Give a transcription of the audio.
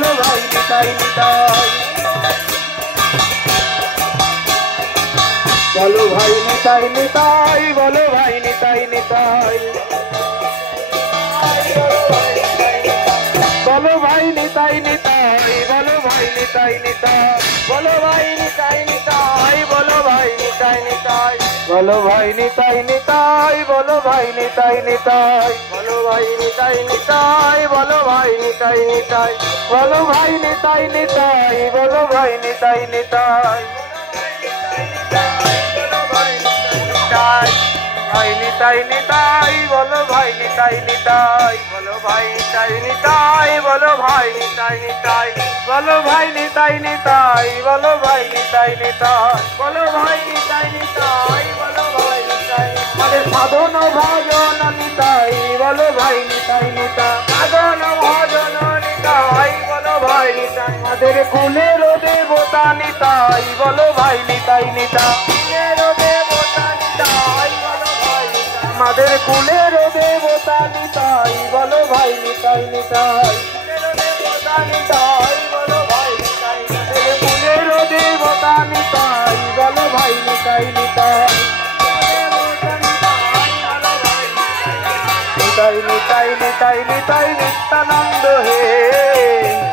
বলো ভাই নিতাই নিতাই, বলো ভাই নিতাই নিতাই, বলো ভাই নিতাই নিতাই, বলো ভাই নিতাই নিতাই, বলো ভাই নিতাই নিতাই, বলো ভাই নিতাই নিতাই, বলো ভাই নিতাই নিতাই, বলো ভাই নিতাই নিতাই, বলো ভাই নিতাই নিতাই, বলো ভাই নিতাই নিতাই, বলো ভাই নিতাই নিতাই, বলো ভাই নিতাই নিতাই, বলো ভাই নিতাই নিতাই, ভাই নিতাই নিতাই, বলো ভাই নিতাই নিতাই, বলো ভাই নিতাই নিতাই, বলো ভাই নিতাই নিতাই, বলো ভাই নিতাই নিতাই, বলো ভাই নিতাই নিতাই, বলো ভাই নিতাই নিতাই, বলো ভাই নিতাই, আমাদের সাধন ভজন নিতাই, বলো ভাই নিতাই নিতাই, সাধন ভজন নিতাই, বলো ভাই নিতাই, আমাদের কুলের দেবতা নিতাই, বলো ভাই নিতাই নিতাই, কুলের দেবতা নিতাই, আমাদের কুলের দেবতা নিতাই, বলো ভাই নিতাই নিতাই, দেবতা নিতাই, বলো ভাই নিতাই, কুলের দেবতা নিতাই, বলো ভাই নিতাই নিতাই, নিতাই নিতাই নিতাই নিতাই নিত্যানন্দ হে।